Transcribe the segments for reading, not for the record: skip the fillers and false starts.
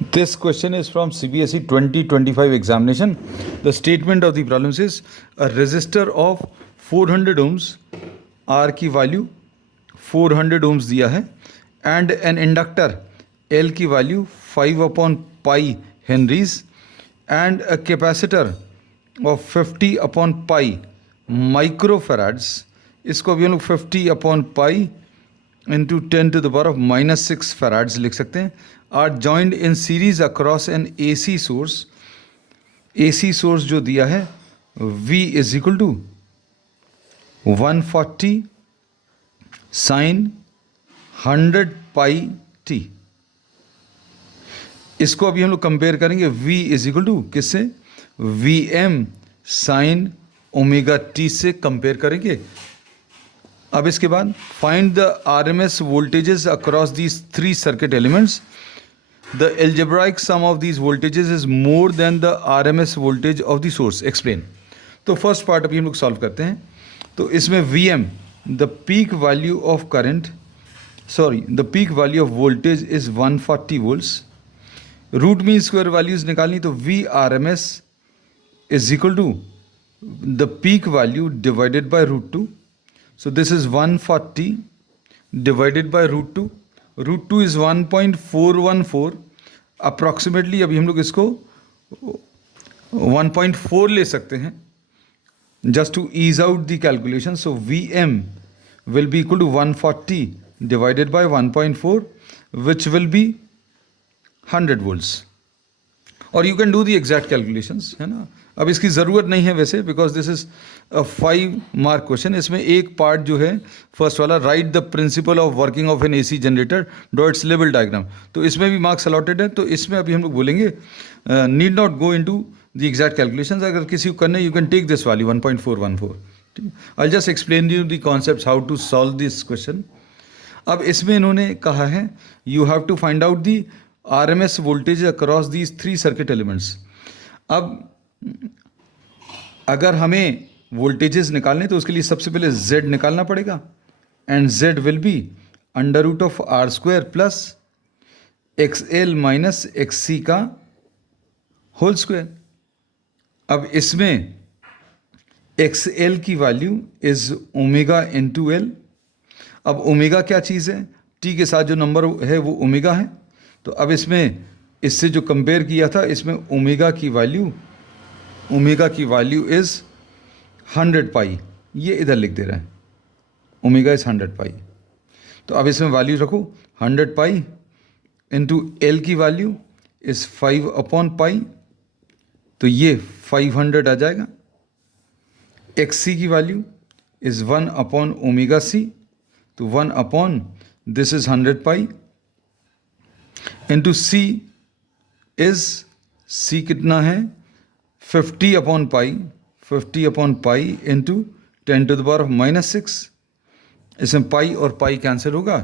This question is from CBSE 2025 examination. The statement of the problem is a resistor of 400 ohms, R की value 400 ohms दिया है, and an inductor L की value 5/pi henries and a capacitor of 50/pi microfarads. इसको अभी हम लोग 50/pi into 10 to the power of -6 farads लिख सकते हैं. Are joined in series across an AC source. AC source जो दिया है V is equal to 140 sin 100 pi t. इसको अभी हम लोग कंपेयर करेंगे V is equal to किससे, Vm sin ओमेगा t से कंपेयर करेंगे. अब इसके बाद find the RMS voltages across these three circuit elements. The algebraic sum of these voltages is more than the RMS voltage of the source. Explain. तो first part अभी हम लोग solve करते हैं. तो इसमें Vm, the peak value of current, the peak value of voltage is 140 volts. Root mean square values निकालनी, तो Vrms is equal to the peak value divided by root 2. So this is 140 divided by root 2. Root 2 is 1.414 approximately. अभी हम लोग इसको 1.4 ले सकते हैं just to ease out the calculation. So Vm will be equal to 140 divided by 1.4 which will be 100 volts. और you can do the exact calculations, है ना. अब इसकी ज़रूरत नहीं है वैसे, because this is a 5 mark question. इसमें एक पार्ट जो है फर्स्ट वाला, write the principle of working of an AC generator draw its level diagram, तो इसमें भी मार्क्स अलॉटेड है. तो इसमें अभी हम लोग बोलेंगे need not go into the exact calculations. अगर किसी को करना है you can take this value 1.414. ठीक है, I just explain you the concept how to solve this question. अब इसमें इन्होंने कहा है you have to find out the RMS voltage across these three circuit elements. अब अगर हमें वोल्टेजेस निकालने तो उसके लिए सबसे पहले Z निकालना पड़ेगा, and Z will be under root of R² plus XL minus XC का होल स्क्वायर. अब इसमें XL की value is omega into L. अब ओमेगा क्या चीज़ है, T के साथ जो नंबर है वो ओमेगा है. तो अब इसमें इससे जो कंपेयर किया था, इसमें ओमेगा की वैल्यू इज़ 100 पाई. ये इधर लिख दे रहा है, ओमेगा इज़ 100 पाई. तो अब इसमें वैल्यू रखो 100 पाई इंटू L की वैल्यू इज़ 5/पाई, तो ये 500 आ जाएगा. XC की वैल्यू इज़ 1/ओमेगा C, तो 1/ this is 100 pi into C is, C कितना है 50/पाई, 50/पाई into 10 to the power of -6. इसमें पाई और पाई कैंसिल होगा.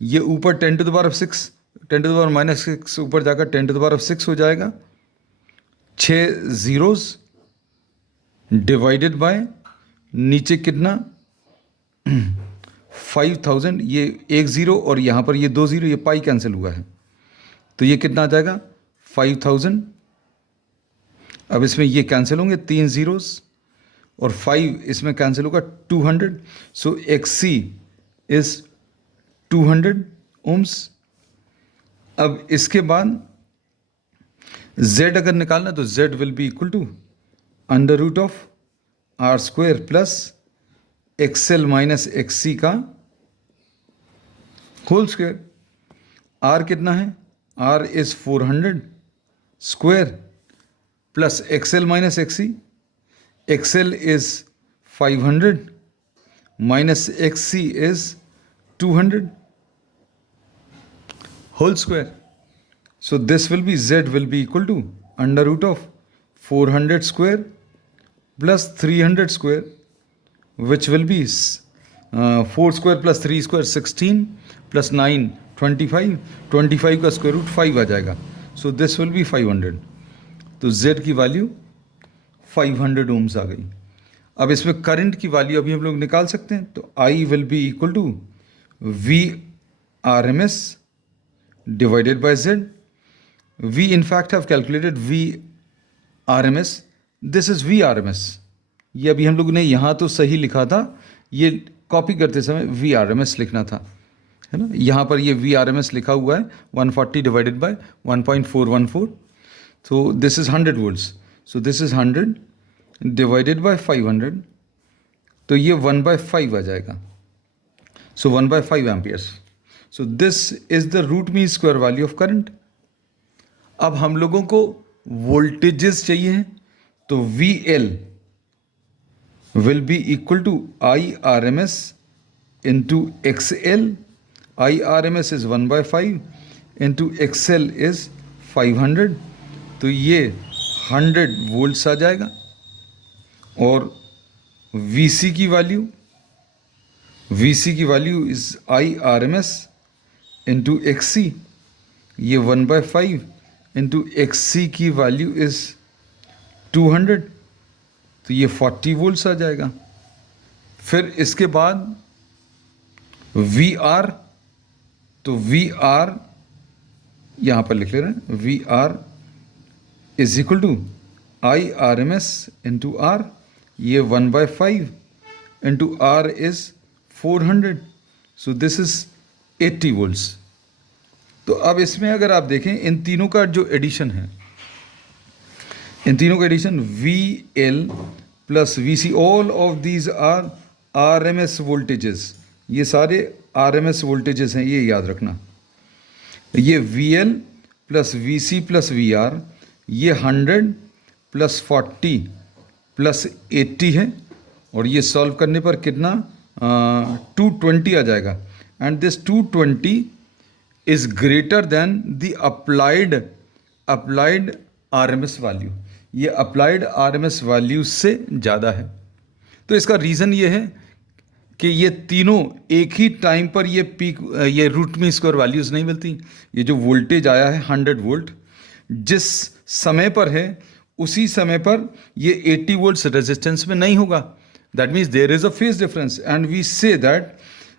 ये ऊपर 10 to the power of 6, 10 to the power of -6 ऊपर जाकर 10 to the power of 6 हो जाएगा. 6 zeros डिवाइडेड बाय नीचे कितना 5000. ये 1 0 और यहाँ पर ये 2 0, ये पाई कैंसिल हुआ है, तो ये कितना आ जाएगा 5000. अब इसमें ये कैंसिल होंगे 3 zeros और 5 इसमें कैंसिल होगा 200. सो XC इज़ 200 ohms. अब इसके बाद Z अगर निकालना तो Z will be equal to under root of R² plus XL minus XC का होल स्क्वायर. R कितना है, R is 400 square plus XL minus XC. XL is 500 minus XC is 200 whole square. So this will be, Z will be equal to under root of 400 square plus 300 square, which will be 4 square plus 3 square 16 प्लस 9 25. 25 का square root 5 आ जाएगा. सो this will B 500. तो Z की value 500 ohms आ गई. अब इसमें current की value अभी हम लोग निकाल सकते हैं. तो I will be equal to Vrms divided by Z. we in fact have calculated V RMS. This is V RMS. ये अभी हम लोग ने यहाँ तो सही लिखा था, ये कॉपी करते समय V RMS लिखना था, है ना. यहाँ पर ये V RMS लिखा हुआ है 140 divided bye 1.414. So this is 100 volts. So this is 100 divided by 500. तो ये 1/5 आ जाएगा. So 1/5 amperes. So this is the root mean square value of current. अब हम लोगों को वोल्टेजेस चाहिए हैं, तो VL will be equal to IRMS into XL. IRMS is 1/5 into XL is 500. तो ये 100 वोल्ट्स आ जाएगा. और VC की value is IRMS into XC. ये 1/5 इंटू XC की वैल्यू इज 200. तो ये 40 वोल्ट्स आ जाएगा. फिर इसके बाद VR, तो VR यहाँ पर लिख ले रहे हैं, VR is equal to IRMS into R. ये 1/5 into R is 400. So this is 80 volts. तो अब इसमें अगर आप देखें इन तीनों का जो एडिशन है, इन तीनों का addition VL plus VC, all of these are RMS voltages. ये सारे RMS वोल्टेजेस हैं, ये याद रखना. ये VL plus VC plus VR, ये 100 प्लस 40 प्लस 80 है. और ये सॉल्व करने पर कितना 220 आ जाएगा. And this 220 is greater then the applied RMS value. ये अप्लाइड RMS वैल्यू से ज़्यादा है. तो इसका रीज़न ये है कि ये तीनों एक ही टाइम पर ये रूट मीन स्क्वायर वैल्यूज़ नहीं मिलती. ये जो वोल्टेज आया है 100 वोल्ट, जिस समय पर है उसी समय पर ये 80 वोल्ट्स रेजिस्टेंस में नहीं होगा. That means there is a phase difference and we say that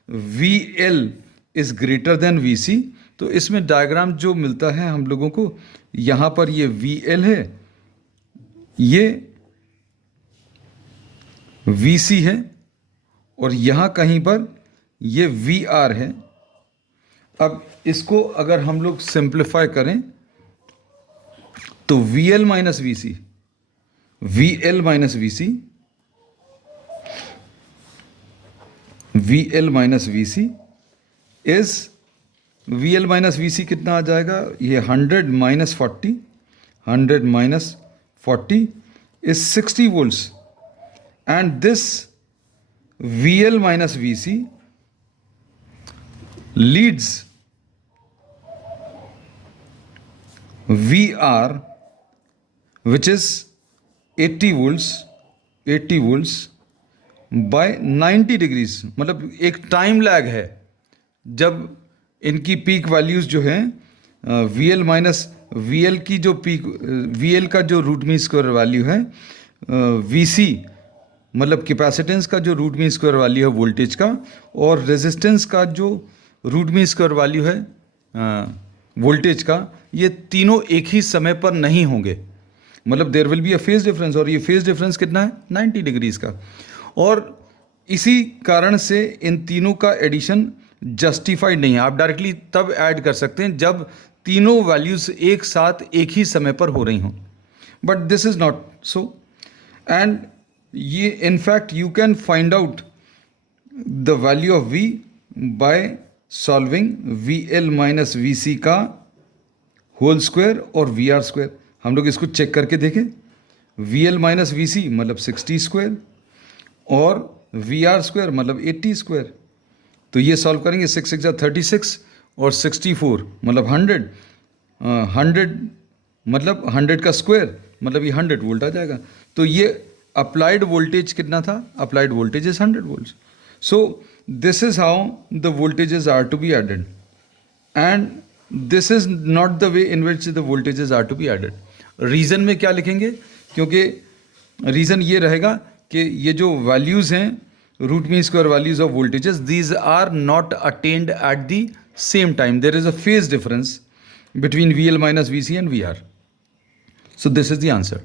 VL is greater than VC. तो इसमें डायग्राम जो मिलता है हम लोगों को, यहाँ पर ये VL है, ये VC है, और यहाँ कहीं पर ये VR है. अब इसको अगर हम लोग सिंप्लीफाई करें तो VL minus VC, VL minus VC, VL minus VC is, VL minus VC कितना आ जाएगा, ये 100 minus 40, 100 minus 40 is 60 volts. And this VL minus VC leads VR which is 80 volts by 90 degrees. मतलब एक टाइम लैग है जब इनकी peak values जो हैं VL माइनस VL की जो पीक, VL का जो रूट मीन स्क्वायर वैल्यू है, VC मतलब कैपेसिटेंस का जो रूट मीन स्क्वायर वैल्यू है वोल्टेज का, और रेजिस्टेंस का जो रूट मीन स्क्वायर वैल्यू है वोल्टेज का, ये तीनों एक ही समय पर नहीं होंगे. मतलब there will be a phase difference, और ये फेज डिफरेंस कितना है 90 डिग्रीज का. और इसी कारण से इन तीनों का एडिशन जस्टिफाइड नहीं है. आप डायरेक्टली तब ऐड कर सकते हैं जब तीनों वैल्यूज एक साथ एक ही समय पर हो रही हों, but this is not so. And ये in fact you can find out the value of V by solving VL minus VC का होल स्क्वायर और VR स्क्वायर. हम लोग इसको चेक करके देखें. VL माइनस VC मतलब 60 स्क्वायर और VR स्क्वायर मतलब 80 स्क्वायर. तो ये सॉल्व करेंगे 6 6 36 और 64 मतलब 100. 100 मतलब 100 का स्क्वायर मतलब ये 100 वोल्ट आ जाएगा. तो ये अप्लाइड वोल्टेज कितना था, applied voltage is 100 volt. So this is how the voltages are to be added, and this is not the way in which the voltages are to be added. Reason में क्या लिखेंगे, क्योंकि reason ये रहेगा कि ये जो वैल्यूज़ हैं root mean square values of voltages, these are not attend at the same time. There is a phase difference between VL minus VC and VR. So this is the answer.